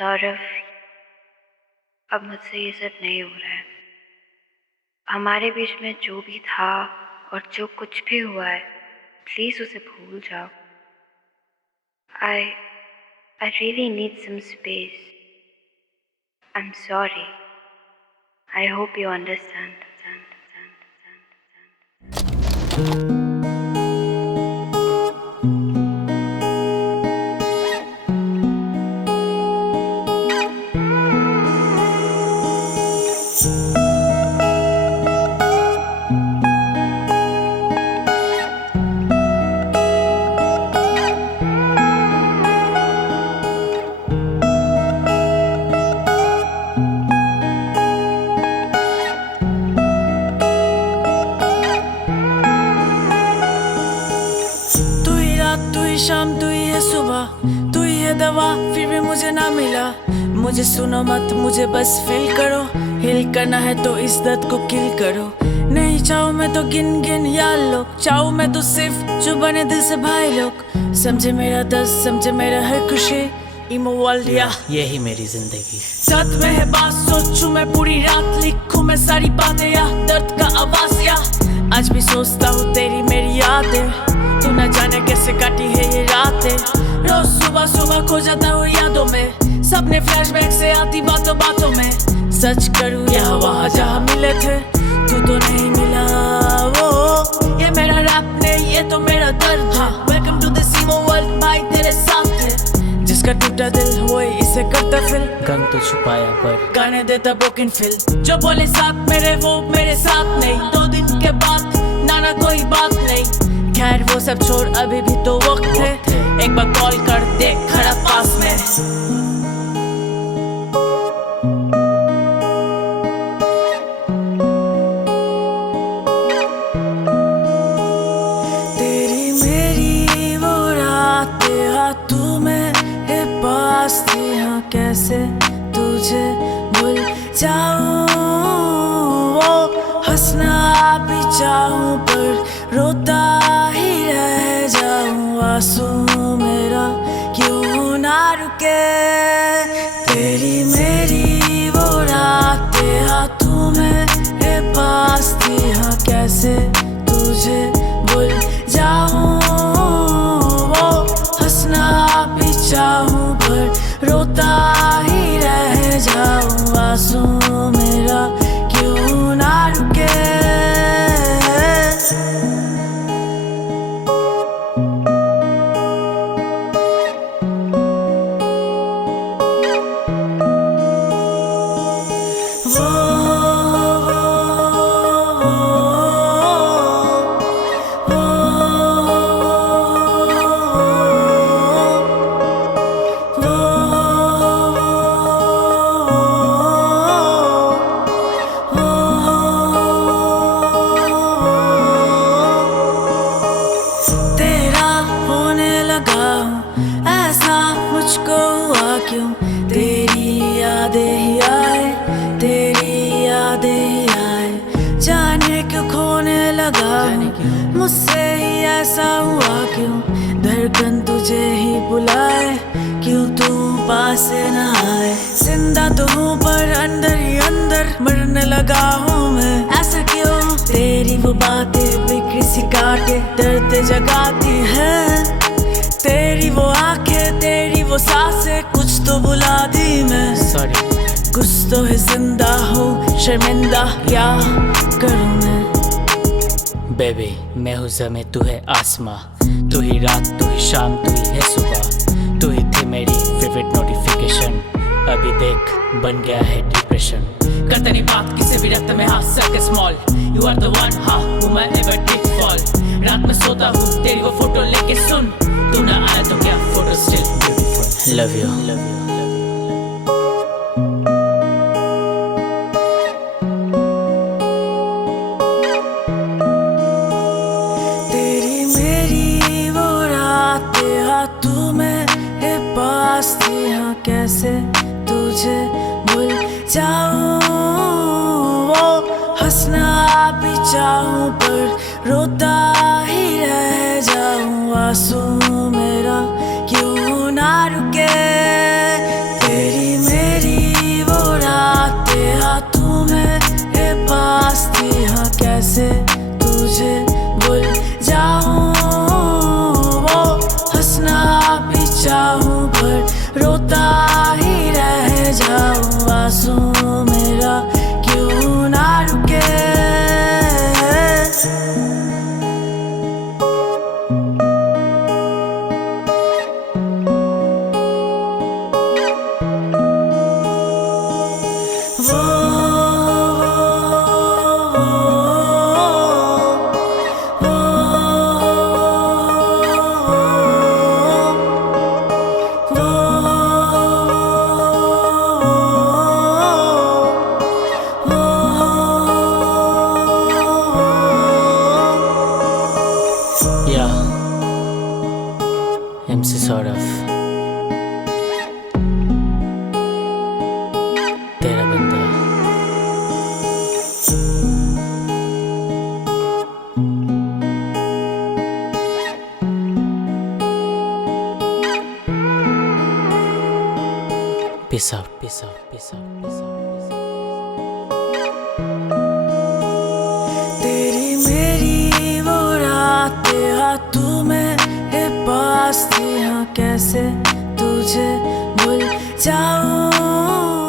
सौरभ, अब मुझसे ये सब नहीं हो रहा है। हमारे बीच में जो भी था और जो कुछ भी हुआ है, प्लीज उसे भूल जाओ। I really need some space. I'm sorry. I hope you understand. तू ही शाम, तू ही है सुबह, तू ही है दवा, फिर भी मुझे ना मिला। मुझे सुनो मत, मुझे बस फील करो। हिल करना है तो इस दर्द को किल करो। नहीं चाहूँ मैं तो गिन गिन यार लोग, चाहूँ मैं तो सिर्फ जो बने दिल से भाई लोग। समझे मेरा दर्द, समझे मेरा हर खुशी। इमो वर्ल्ड या यही मेरी जिंदगी। साथ में है बात, सोचूं मैं पूरी रात, लिखूं मैं सारी बातें या दर्द का आवाज या आज भी सोचता हूँ तेरी मेरी यादें। तू न जाने कैसे काटी है ये रातें। रोज सुबह सुबह खो जाता हूँ यादों में, सपने फ्लैशबैक से आती बातों बातों में। सच करूँ यहाँ वहाँ जहाँ मिले थे, तू तो नहीं मिला। वो ये मेरा रैप नहीं, ये तो मेरा दर्द। हाँ, welcome to this emo world, भाई तेरे साथ है। जिसका टूटा दिल वो इसे करता फिल, गम तो छुपाया पर गाने देता ब्रोकन फिल। जो बोले साथ मेरे वो मेरे साथ नहीं, 2 दिन के बाद नाना कोई बात नहीं। खैर वो सब छोड़, अभी भी तो वक्त है। एक बार कॉल कर देख खड़ा पास में। तेरी मेरी वो रातें, हाँ तू मेरे पास थी, हाँ कैसे तुझे भूल जाऊं। वो हंसना भी चाहूं पर रोता ही रह जाऊं। आंसू मेरा क्यों ना रुके। तेरी मेरी वो रातें, हाँ तू मेरे पास थी, हाँ कैसे तुझे भूल जाऊं। वो हंसना भी चाहूं पर रोता ही रह जाऊं। आंसू मेरा क्यों ना रुके। ऐसा मुझको हुआ क्यों, तेरी यादें ही आए, तेरी यादें ही आए। जाने क्यों खोने लगा मुझसे ही ऐसा हुआ क्यों। धड़कन तुझे ही बुलाए, क्यों तू पास न आए। जिंदा तो हूँ पर अंदर ही अंदर मरने लगा हूँ मैं। ऐसा क्यों, तेरी वो बातें बिखरी सी काटे दर्द जगाती है। तेरी वो आंखें, तेरी वो सांसें, कुछ तो बुला दी मैं। सॉरी, कुछ तो है जिंदा हूँ, शर्मिंदा क्या करूँ मैं। बेबी मैं हूँ ज़मीं, तू है आसमां। तू ही रात, तू ही शाम, तू ही है सुबह। तू ही थी मेरी फेवरेट नोटिफिकेशन। अभी देख बन गया है डिप्रेशन। करता नहीं बात किसी भी रक्त में, हाँ सर के small. You are the one, हाँ हूँ मैं एवर डिड फॉल। रात में सोता हूँ तेरी वो फोटो लेके सुन। तू ना आया तो क्या, photo still beautiful. Love you, love you. तेरी मेरी वो रातें, हाँ तू मेरे पास थी, हाँ कैसे तुझे भूल जाऊं। वो हंसना भी चाहूं पर रोता ही रह जाऊं। आंसू मेरा क्यों ना रुके। तेरी peace out peace out peace out peace out. तेरी मेरी वो रात हाथों में है पास थी, हाँ कैसे तुझे भूल जाऊं।